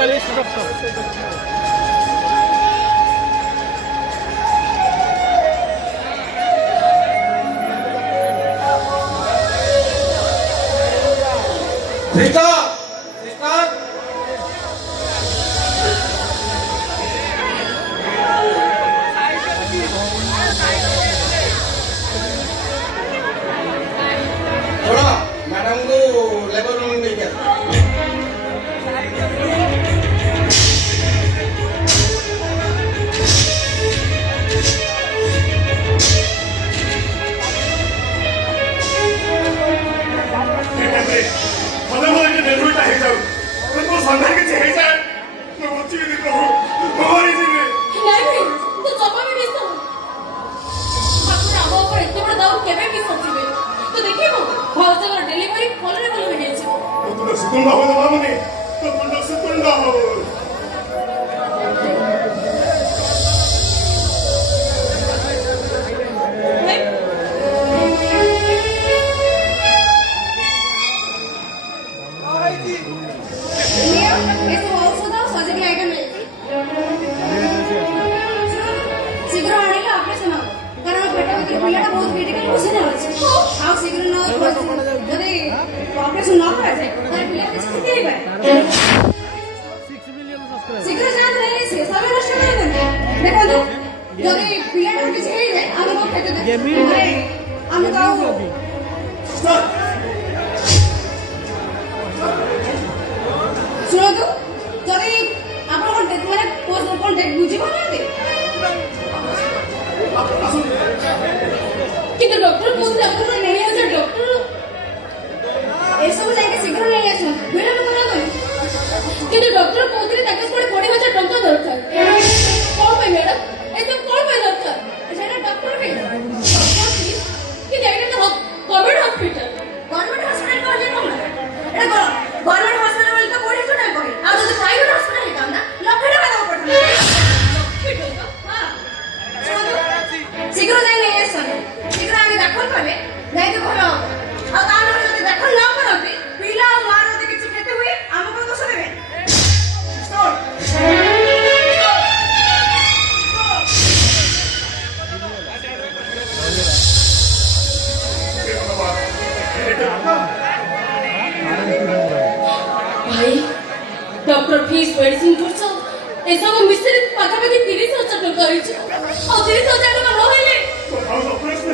specialist doctor madam को labour room में क्या सुकुंडा हो बाबू ने तो मुंडा सुकुंडा हो शीघ्र आने आपने सुना कारण बेटा पिलाटा बहुत क्रिटिकल पोजीशन है आओ शीघ्र ना जदे ऑपरेशन ना करे तार पिला स्थिति है 6 मिलियन सब्सक्राइबर शीघ्र जान नहीं से समय नष्ट नहीं करना देखो तो जदे पिलाटा किछ हे जाए आगे को खेते दे अरे हम तो सुनो तो जदे आपण को डेट माने पोस्ट कोन डेट बुझी बनाते কিন্তু ডক্টর কইছে আপনারা নেই আছে ডক্টর এসব জায়গা শীঘ্র নেই আসুন বিলম্ব করা কই কিন্তু ডক্টর কইছে তাকে পড়ে 20,000 টଙ୍କା দরকার কোন পাই ম্যাডাম এসব কোন পাই দরকার সেটা ডক্টর কে কিন্তু এটা তো গভর্নমেন্ট হসপিটাল কইলে না এটা গভর্নমেন্ট হসপিটাল বলতে 20,000 টাকা করে আর যদি প্রাইভেট হসপিটাল হিতাম না লক্ষ টাকা দাও পড়তা হ্যাঁ শীঘ্র যাই নেই আসুন শীঘ্র আগে দাখল করবে নাই তো ভালো আর তাহলে যদি দাখল না করতে পিলা আর মার ওদিকে কিছু খেতে হই আমাকে দোষ দেবে স্টপ ভাই ডক্টর ফিস মেডিসিন করছো এসব মিস্ত্রি পাখাপাখি 30,000 টাকা হয়েছে আর 30,000 টাকা নহলে तो हम तो प्रश्न